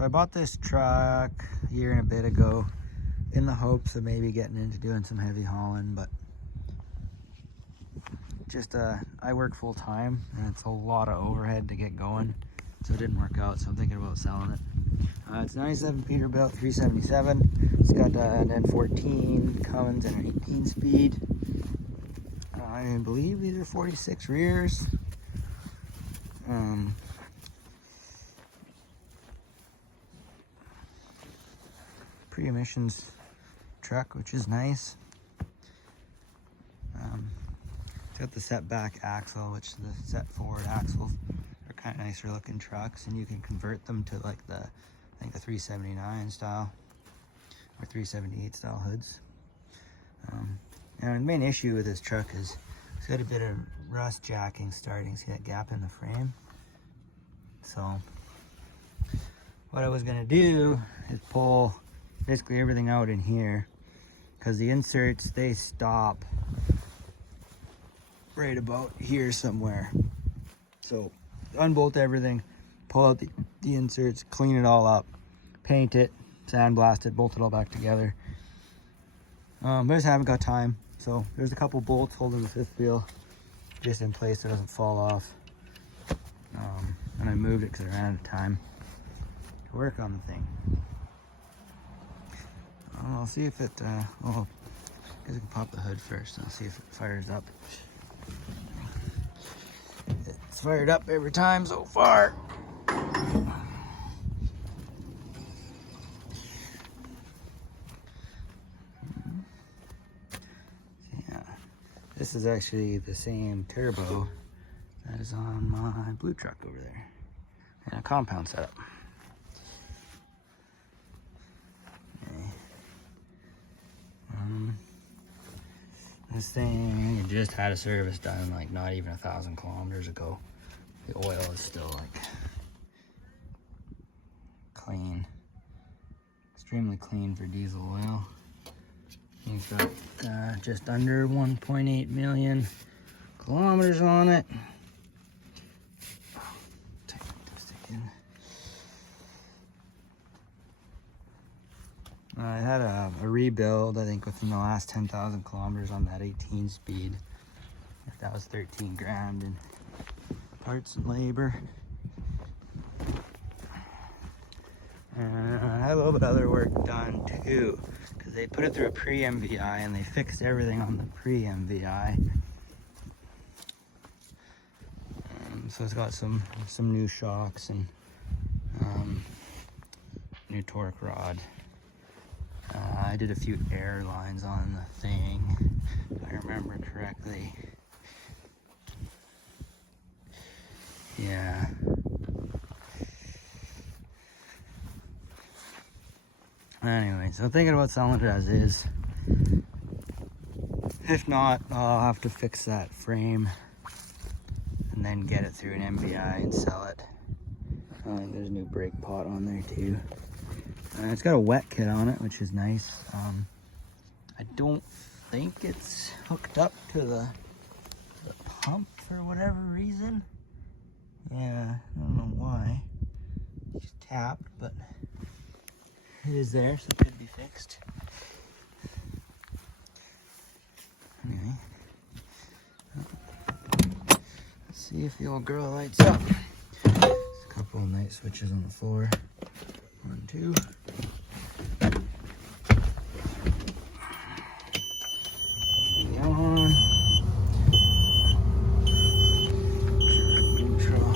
So I bought this truck a year and a bit ago in the hopes of maybe getting into doing some heavy hauling, but just I work full time and it's a lot of overhead to get going, so it didn't work out. So I'm thinking about selling it. It's 97 Peterbilt 377. It's got an N14 Cummins and an 18 speed. I believe these are 46 rears. Pre-emissions truck, which is nice. It's got the set back axle, which the set forward axles are kind of nicer looking trucks, and you can convert them to like the, I think the 379 style or 378 style hoods. And the main issue with this truck is it's got a bit of rust jacking starting. See that gap in the frame? So what I was gonna do is pull basically everything out in here, because the inserts, they stop right about here somewhere. So unbolt everything, pull out the inserts, clean it all up, paint it, sandblast it, bolt it all back together. I just haven't got time. So there's a couple bolts holding the fifth wheel just in place so it doesn't fall off. And I moved it because I ran out of time to work on the thing. I'll see if it, I guess I can pop the hood first and I'll see if it fires up. It's fired up every time so far. Yeah, this is actually the same turbo that is on my blue truck over there, and a compound setup. This thing just had a service done like not even 1,000 kilometers ago. The oil is still like clean, extremely clean for diesel oil. It's got just under 1.8 million kilometers on it. I had a rebuild, I think, within the last 10,000 kilometers on that 18 speed. That was 13 grand in parts and labor. And I had a little bit of other work done too, because they put it through a pre-MVI and they fixed everything on the pre-MVI. So it's got some new shocks and new torque rod. I did a few air lines on the thing, if I remember correctly. Yeah. Anyway, so thinking about selling it as is. If not, I'll have to fix that frame and then get it through an MVI and sell it. I think there's a new brake pot on there too. It's got a wet kit on it, which is nice. I don't think it's hooked up to the pump for whatever reason. Yeah, I don't know why. It's tapped, but it is there, so it could be fixed. Anyway, let's see if the old girl lights up. There's a couple of night switches on the floor. 1, 2. On. Neutral.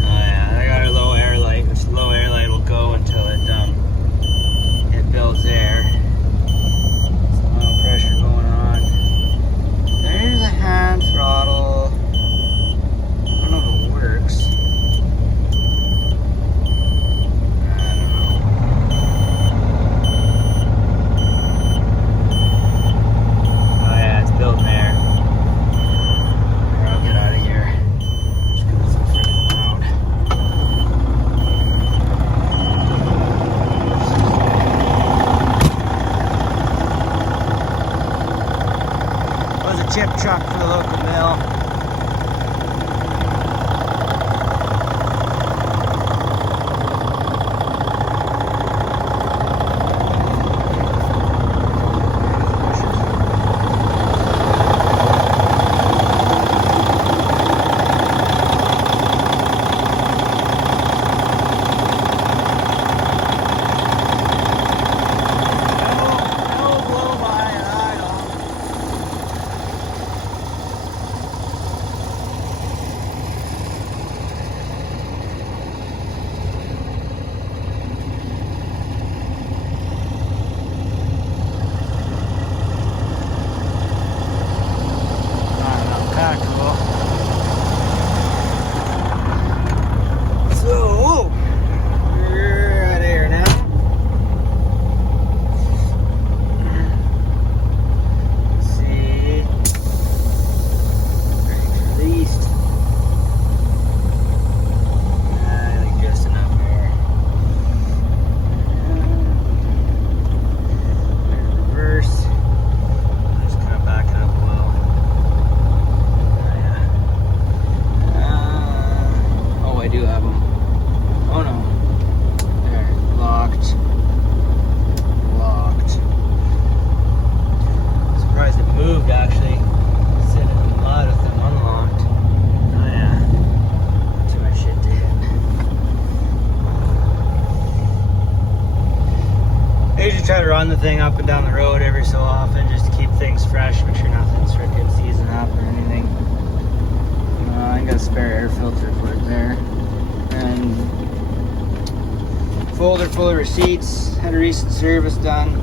Oh yeah, I got a low air light, which the low air light will go until it builds air. truck for the local mill. Try to run the thing up and down the road every so often just to keep things fresh, make sure nothing's freaking seizing up or anything. I got a spare air filter for it there. And folder full of receipts, had a recent service done.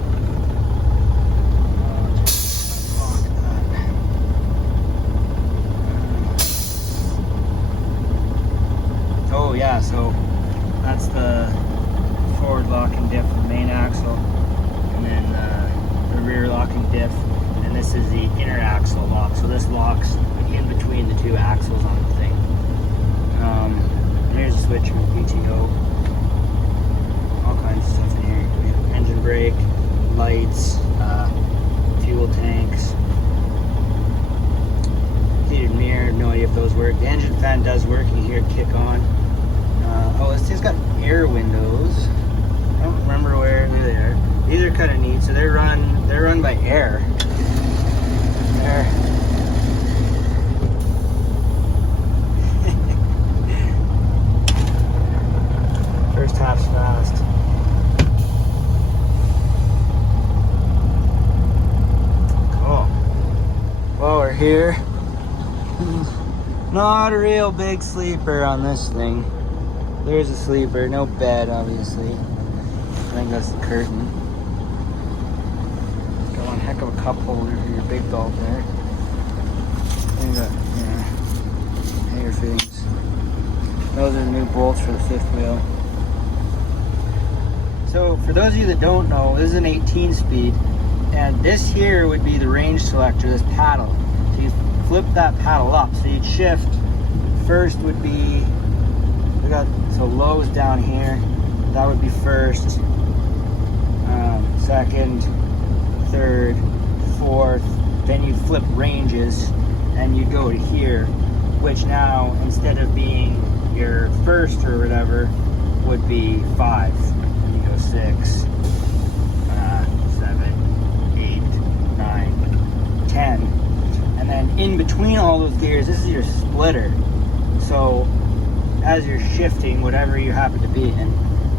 Oh yeah, so that's the forward locking diff of the main axle. And then the rear locking diff, and this is the inner axle lock. So this locks in between the two axles on the thing. Here's a switch for PTO. All kinds of stuff in here. Engine brake, lights, fuel tanks, heated mirror. No idea if those work. The engine fan does work. You hear it kick on. Oh, this thing's got air windows. I don't remember where they are. These are kind of neat. So they're run by air. There. First half's fast. Cool. While we're here, not a real big sleeper on this thing. There's a sleeper, no bed obviously. I think that's the curtain. Got one heck of a cup holder for your big dog there. And got, yeah, air fittings. Those are the new bolts for the fifth wheel. So for those of you that don't know, this is an 18 speed, and this here would be the range selector, this paddle. So you flip that paddle up, so you'd shift. First would be, we got, so low's down here, that would be first, second, third, fourth, then you flip ranges and you go to here, which now instead of being your first or whatever would be 5. And you go 6, 7, 8, 9, 10, and then in between all those gears, this is your splitter. So as you're shifting, whatever you happen to be in,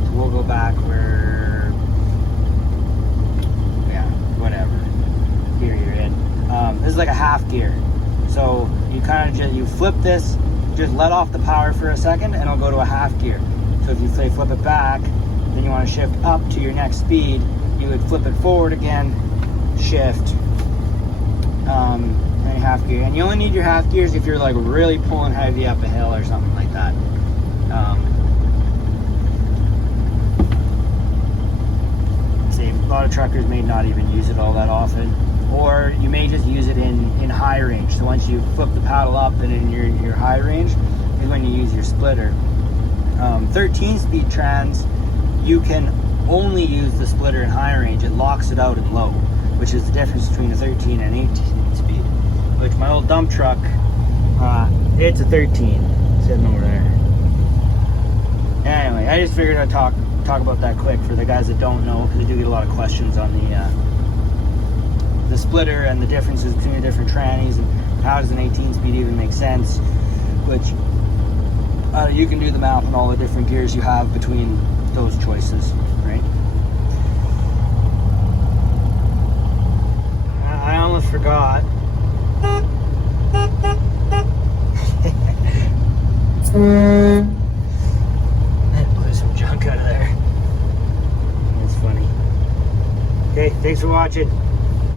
so we'll go back where, yeah, whatever gear you're in. This is like a half gear. So you kind of just, you flip this, just let off the power for a second and it'll go to a half gear. So if you say flip it back, then you want to shift up to your next speed, you would flip it forward again, shift, and half gear. And you only need your half gears if you're like really pulling heavy up a hill or something like that. See, a lot of truckers may not even use it all that often, or you may just use it in high range. So once you flip the paddle up and in your high range is when you use your splitter. 13 speed trans, you can only use the splitter in high range. It locks it out in low, which is the difference between a 13 and 18 speed. which my old dump truck, it's a 13 sitting over there. Anyway, I just figured I'd talk about that quick for the guys that don't know, because I do get a lot of questions on the splitter and the differences between the different trannies and how does an 18 speed even make sense, which you can do the math on all the different gears you have between those choices, right? I almost forgot. That blew some junk out of there. That's funny. Okay, thanks for watching.